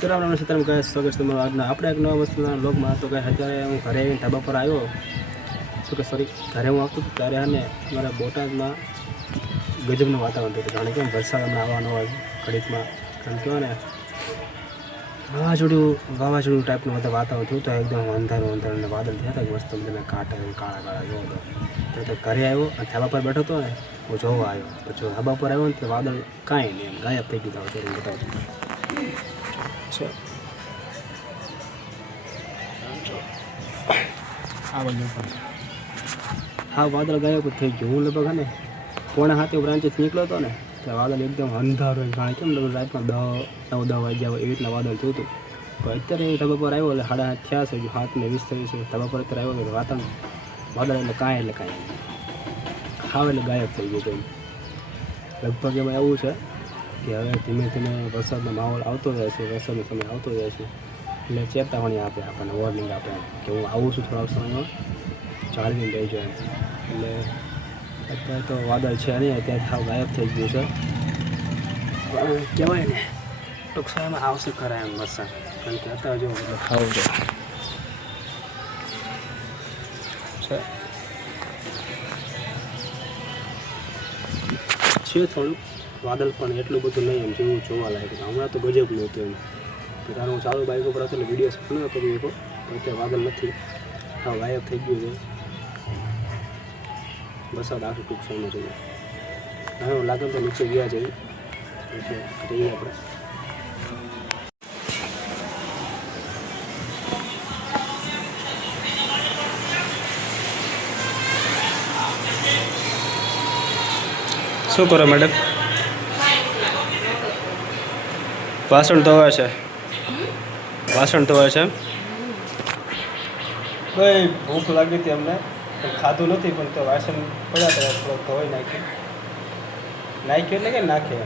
બરાબર સીતારામ કહે સ્વાગત તમારું આજના આપણે એક નવા વસ્તુના બ્લોગમાં. તો કહે અત્યારે હું ઘરે ધાબા પર આવ્યો શું કે સોરી ઘરે હું આવતો હતો ત્યારે અને મારા બોટાદમાં ગજબનું વાતાવરણ થયું હતું. જાણે કેમ વરસાદ હમણાં આવવાનો હોય ઘડીકમાં કારણ કહેવાય ને વાવાઝોડું ટાઈપનું બધા વાતાવરણ થયું તો એકદમ અંધારું અને વાદળ થયા હતા મસ્ત બધા કાળા કાળા જોવો તો ઘરે આવ્યો અને ધાબા પર બેઠો હતો ને હું જોવા આવ્યો પછી ધાબા પર આવ્યો ને તો વાદળ કાંઈ નહીં એમ ગાયબ થઈ ગયું હતું. બતાવું હા વાદળ ગાયબ થઈ ગયું. હું લગભગ ને 6:30 બ્રાન્ચેથી નીકળ્યો હતો ને ત્યાં વાદળ એકદમ અંધારું જાણે કેમ લગભગ રાતમાં 9-10 વાગ્યા હોય એવી રીતના વાદળ થયું હતું. પણ અત્યારે ધાબા પર આવ્યો એટલે 7:30 થયા છે, 7:20 થયું છે. ધાબા પર અત્યારે આવ્યો વાતાવરણ વાદળ એટલે કાંઈ હાવ એટલે ગાયબ થઈ ગયું હતું. લગભગ એમાં એવું છે કે હવે ધીમે ધીમે વરસાદનો માહોલ આવતો જાય છે, વરસાદનો સમય આવતો જાય છે એટલે ચેતવણી આપે આપણને, વોર્નિંગ આપે કે હું આવું છું થોડા સમયમાં જાળવીને રહી જાય. એટલે અત્યારે તો વાદળ છે નહીં, અત્યારે સાવ ગાયબ થઈ ગયું છે. પણ કહેવાય ને ટૂંક સમયમાં આવશે ખરા એમ વરસાદ, કારણ કે અત્યારે જો ખાવું છે થોડુંક વાદળ પણ એટલું બધું નહીં એમ જેવું જોવા લાયક. હમણાં તો ગજબનું હતું એમ. ત્યારે હું ચાલુ બાઇક ઉપર હતો એટલે વિડીયો શૂટ ન કરી શકો, પણ અત્યારે વાદળ નથી, હા ગાયબ થઈ ગયું છે. વરસાદ આખું ટૂંક સમયમાં જોઈએ. હવે લાગે તો નીચે ગયા જઈએ એટલે જઈએ આપણે. શું કરો મેડમ? વાસણ ધોવાય છે, વાસણ ધોવાય છે. ભાઈ ભૂખ લાગી હતી અમને, ખાધું નથી પણ તો વાસણ પડ્યા હતા થોડોક ધોઈ નાખ્યું એટલે કે નાખે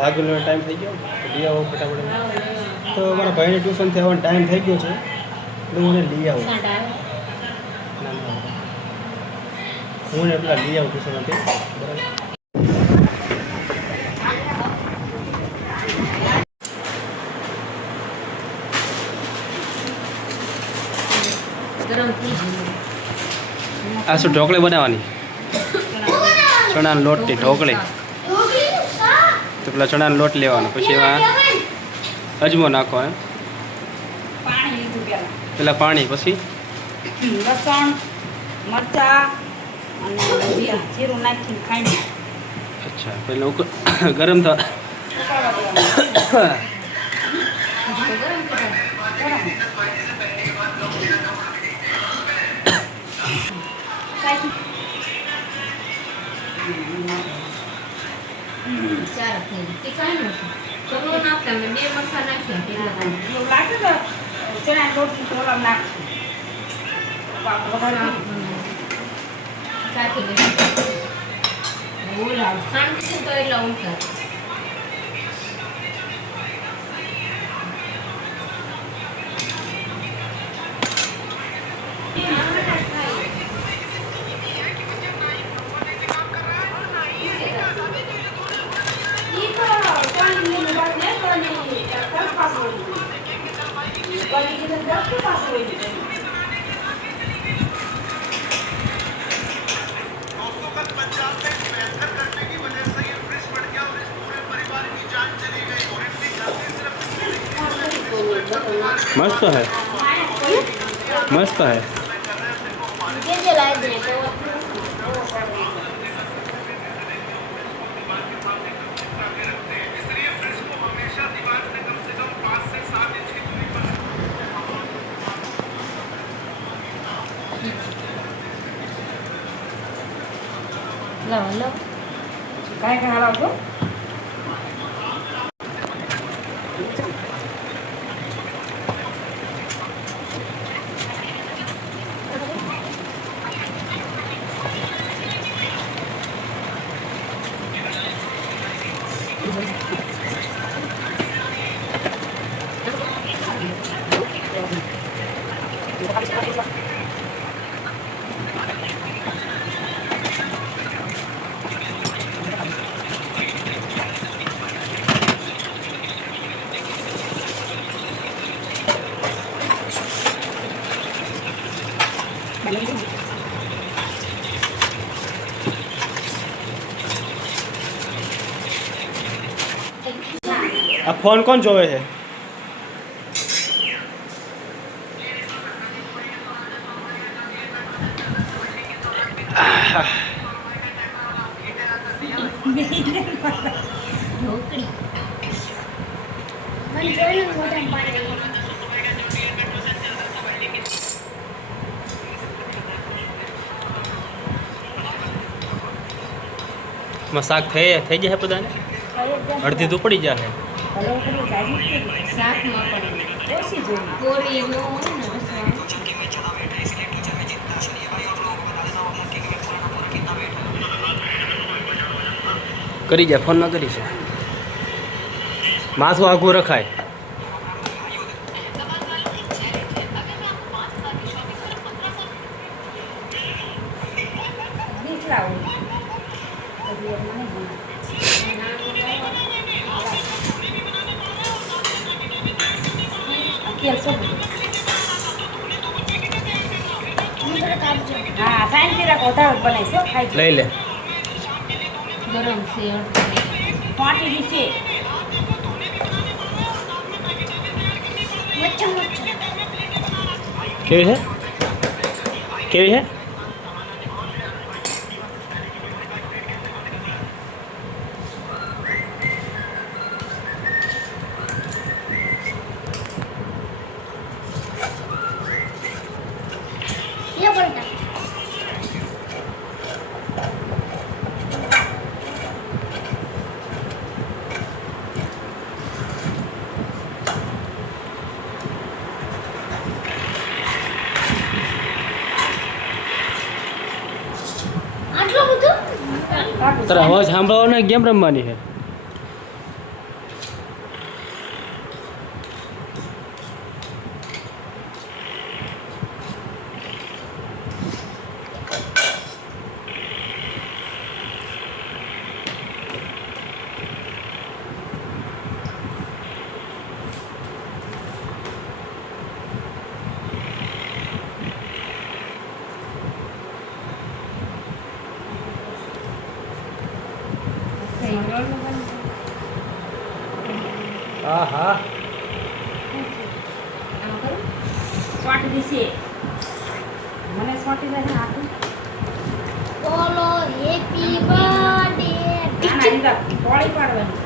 ભાગવાનો ટાઈમ થઈ ગયો તો લઈ આવો ફટાફટ. તો મારા ભાઈને ટ્યુશનથી આવવાનો ટાઈમ થઈ ગયો છે તો મને લઈ આવું, હું ને પેલા લઈ આવું ટ્યુશનથી. બરાબર આ શું ઢોકળી બનાવવાની? ચણાનો લોટની ઢોકળી. તો પેલા ચણાનો લોટ લેવાનો, પછી એમાં અજમો નાખો એમ, પેલા પાણી, પછી લસણ મરચા અને જીરું નાખીને ખાઈ. અચ્છા પેલા ગરમ થવા मस्त है, मस्त है. લો કાંઈ હલાવજો. આ ફોન કોણ જોવે છે? ઢોકળી મને જોઈને મોઢામાં પાણી આવી ગયું. શાક થઈ જશે બધાને, અડધી તો પડી જશે. ભલે ઉપડી જાજી જ કરી. શાકમાં પડે ઓછી જોઈ કોરી ન હોય ને રસવાળું. કરી જાય, ફોનમાં કરી છે. માથું આઘું રખાય. દીકરા હોય બધી એમ નહીં હોય. તેલ શું બધું? મને થોડુંક આપજો. હા શાંતિ રાખો વધારે બનાવીશ ખાઈ લઈ લે. ગરમ છે પાટી છે મચ્છર મચ્છર. કેવી છે? કેવી છે? ये बोलता આટલું બધું તારે અવાજ સાંભળવાનો ગેમ રમવાની છે. હા હા સ્વાટી દીશે મને સ્વાટી દે આપું બોલો હેપી બર્થડે ના ના પોળી પાડવાની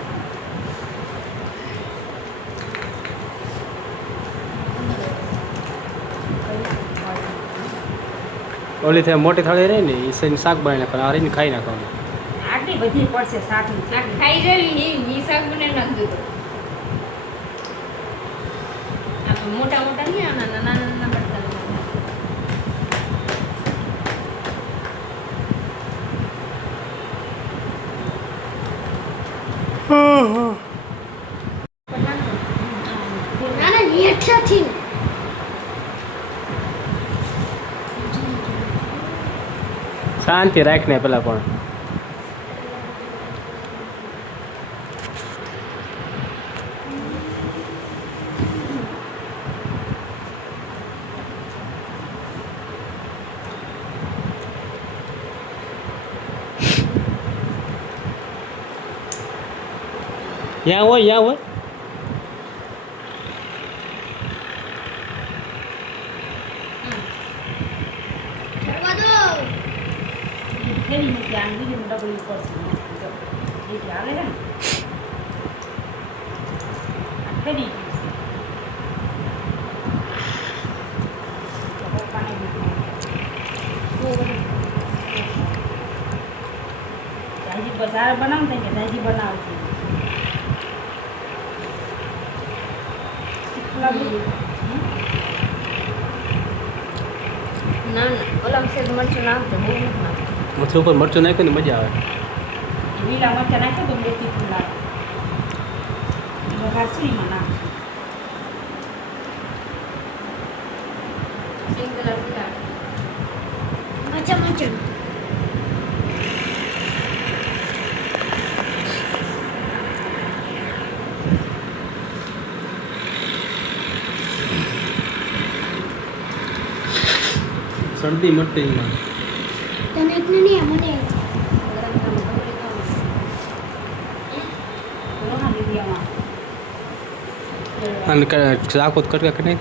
ઓલી થાય મોટી થાળી રહી ને એ સઈને શાક બનાવી નાખવાનું, આ રહીને ખાઈ નાખવાનું. આટલી બધી પડશે શાકની ખાઈ જવી ઈ શાક બને નાખજો તો આપણે મોટા મોટા નહીં આના નાના નાના બટકા ના ના હેઠળથી શાંતિ રાખ ને પેલા પણ. યા હોય કરવા દો ફેરી નથી આને બીજી ડબલી પડશે એ આવે છે ને આ ફેરી દાજી બજાર બનાવતા કે દાજી બનાવતી ના ના ઓલા સેજ મરચું નાખજો બહુ નથી નાખજો મથુર ઉપર મરચું નાખે ને મજા આવે. લીલા મરચાં નાખો તો બે તીખું લાગે વઘાર છીણીમાં નાખજો સિંગલ ફ્લેવર મચ્છર મચ્છર શરદી મટતી એમાં. તને એટલે નહીં મને ગરમ ગરમ ઢોકળી ખાવા લોણા લીધી આમાં અને રાખો તો કટકા કરી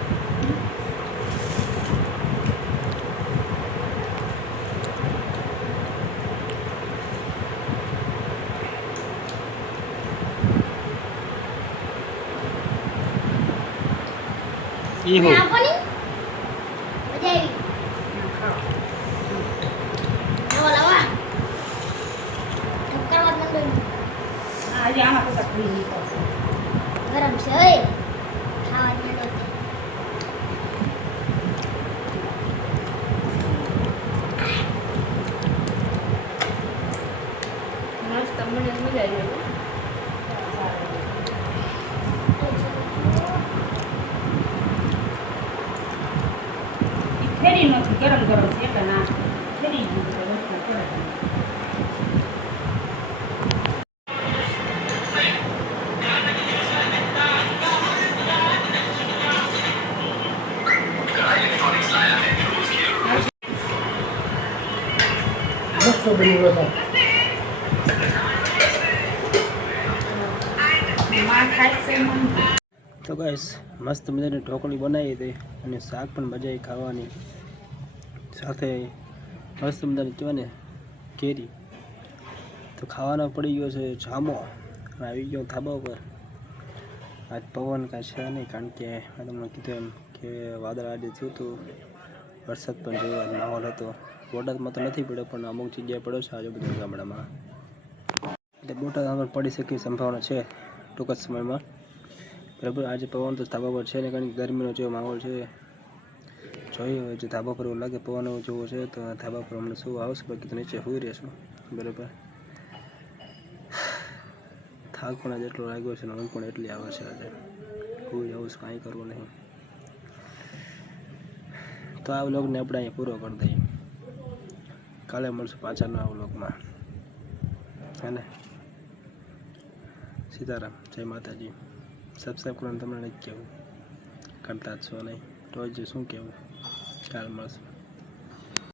ઈ હો આપોની મજા આવી આવો લાવા ધક્કા મંડો આજે આમાં તો ઘી નીકળશે. ગરમ છે ઓય ખાવા મંડો મસ્ત મને મજા આવી ગઈ. ફેરી નથી ગરમ ગરમ છે એટલે ના ફેરી ગયું છે વસ્તુ કરે. માં ખાય છે મન. તો ગાઈસ મસ્ત મજાની ઢોકળી બનાવી હતી અને શાક પણ મજા આવી ખાવાની સાથે મસ્ત મજાની કહેવાય ને કેરી તો ખાવાનો પડી ગયો છે જામો અને આવી ગયો ધાબા ઉપર આજ પવન કાંઈ છે નહીં કારણ કે મેં તમને કીધું એમ કે વાદળ આજે થયું હતું વરસાદ પણ જેવો માહોલ હતો બોટાદમાં તો નથી પડ્યો પણ અમુક જગ્યાએ પડ્યો છે આજુબાજુ ગામડામાં એટલે બોટાદ આગળ પડી શકે એવી સંભાવના છે ટૂંક જ સમયમાં બરાબર. આજે પવન તો ધાબા પર છે ને કારણ કે ગરમીનો જેવો માહોલ છે જોઈએ હવે જો ધાબા પર એવું લાગે પવન એવો જેવો છે તો ધાબા પર હમણાં શું આવશે બાકી તો નીચે સુઈ રહેશું બરાબર. થાક પણ આજે એટલો લાગ્યો છે ને ઊંઘ પણ એટલી આવે છે આજે સુઈ જવું છે કાંઈ કરવું નહીં. તો આ વ્લોગને આપણે અહીંયા પૂરો કરી દઈએ કાલે મળશું પાછા નવા વ્લોગમાં હે ને. સીતારામ જય માતાજી. સબસ્ક્રાઈબ કરવાનું તમને નથી કહેવું કરતા જ છો નહીં રોજ શું કહેવું કાલ મળશું.